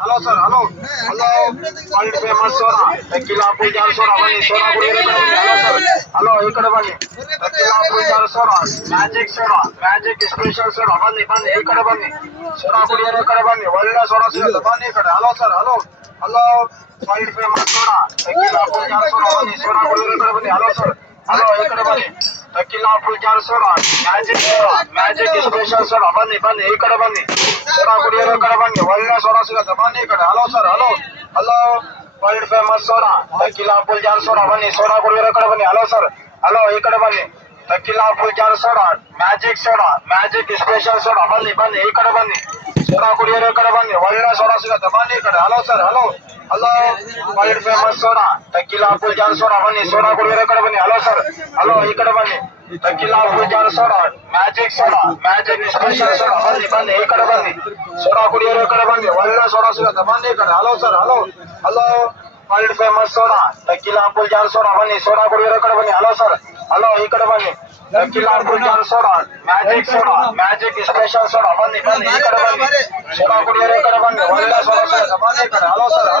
Hello sir, hello hello world famous soda tequila Pujar soda ಬನ್ನಿ, soda ಕುಡಿಯೋರ ಕಡೆ ಬನ್ನಿ. ಹಲೋ ಸರ್, ಹಲೋ ಈ ಕಡೆ ಬನ್ನಿ. Tequila Pujar soda, magic soda, magic special soda ಬನ್ನಿ ಬನ್ನಿ ಈ ಕಡೆ ಬನ್ನಿ. ಸೋಡಾ ಕುಡಿಯೋರ ಕಡೆ ಬನ್ನಿ, ಒಳ್ಳೆ ಸೋಡಾ ಸಿಗುತ್ತೆ ಬನ್ನಿ ಈ ಕಡೆ. Hello sir, hello hello world famous soda tequila Pujar soda ಬನ್ನಿ, ಸೋಡಾ ಕುಡಿಯೋರ ಕಡೆ ಬನ್ನಿ. ಹಲೋ ಸರ್, ಹಲೋ ಈ ಕಡೆ ಬನ್ನಿ. Tequila Pujar soda, magic soda, magic special soda ಬನ್ನಿ ಬನ್ನಿ ಈ ಕಡೆ ಬನ್ನಿ. ಸೋಡಾ ಕುಡಿಯೋರ ಕಡೆ ಬನ್ನಿ, ಒಳ್ಳೆ ಸೋಡಾ ಸಿಗುತ್ತೆ ಬನ್ನಿ ಈ ಕಡೆ. Hello sir, hello hello world famous soda tequila Pujar soda ಬನ್ನಿ, ಸೋಡಾ ಕುಡಿಯೋರ ಕಡೆ ಬನ್ನಿ. ಹಲೋ ಸರ್, ಹಲೋ ಈ ಕಡೆ ಬನ್ನಿ. Tequila Pujar soda, magic soda, magic special soda ಬನ್ನಿ ಬನ್ನಿ ಈ ಕಡೆ ಬನ್ನಿ. ಸೋಡಾ ಕುಡಿಯೋರ ಕಡೆ ಬನ್ನಿ, ಒಳ್ಳೆ ಸೋಡಾ ಸಿಗುತ್ತೆ ಬನ್ನಿ ಈ ಕಡೆ. Hello sir, hello hello world famous soda tequila Pujar soda ಬನ್ನಿ, ಸೋಡಾ ಕುಡಿಯೋರ ಕಡೆ ಬನ್ನಿ. ಹಲೋ ಸರ್, ಹಲೋ ಈ ಕಡೆ ಬನ್ನಿ. Tequila Pujar soda, magic soda, magic special soda ಬನ್ನಿ ಬನ್ನಿ ಈ ಕಡೆ ಬನ್ನಿ. ಸೋಡಾ ಕುಡಿಯೋರ ಕಡೆ ಬನ್ನಿ, ಒಳ್ಳೆ ಸೋಡಾ ಸಿಗುತ್ತೆ ಬನ್ನಿ ಈ ಕಡೆ. Hello sir, hello hello world famous soda tequila Pujar soda ಬನ್ನಿ, ಸೋಡಾ ಕುಡಿಯೋರ ಕಡೆ ಬನ್ನಿ. ಹಲೋ ಸರ್, ಹಲೋ ಈ ಕಡೆ ಬನ್ನಿ. Tequila Pujar soda, magic soda, magic special soda ಬನ್ನಿ ಬನ್ನಿ ಈ ಕಡೆ ಬನ್ನಿ. ಸೋಡಾ ಕುಡಿಯೋರ ಕಡೆ ಬನ್ನಿ, ಒಳ್ಳೆ ಸೋಡಾ ಸಿಗುತ್ತೆ ಬನ್ನಿ ಈ ಕಡೆ. Hello sir.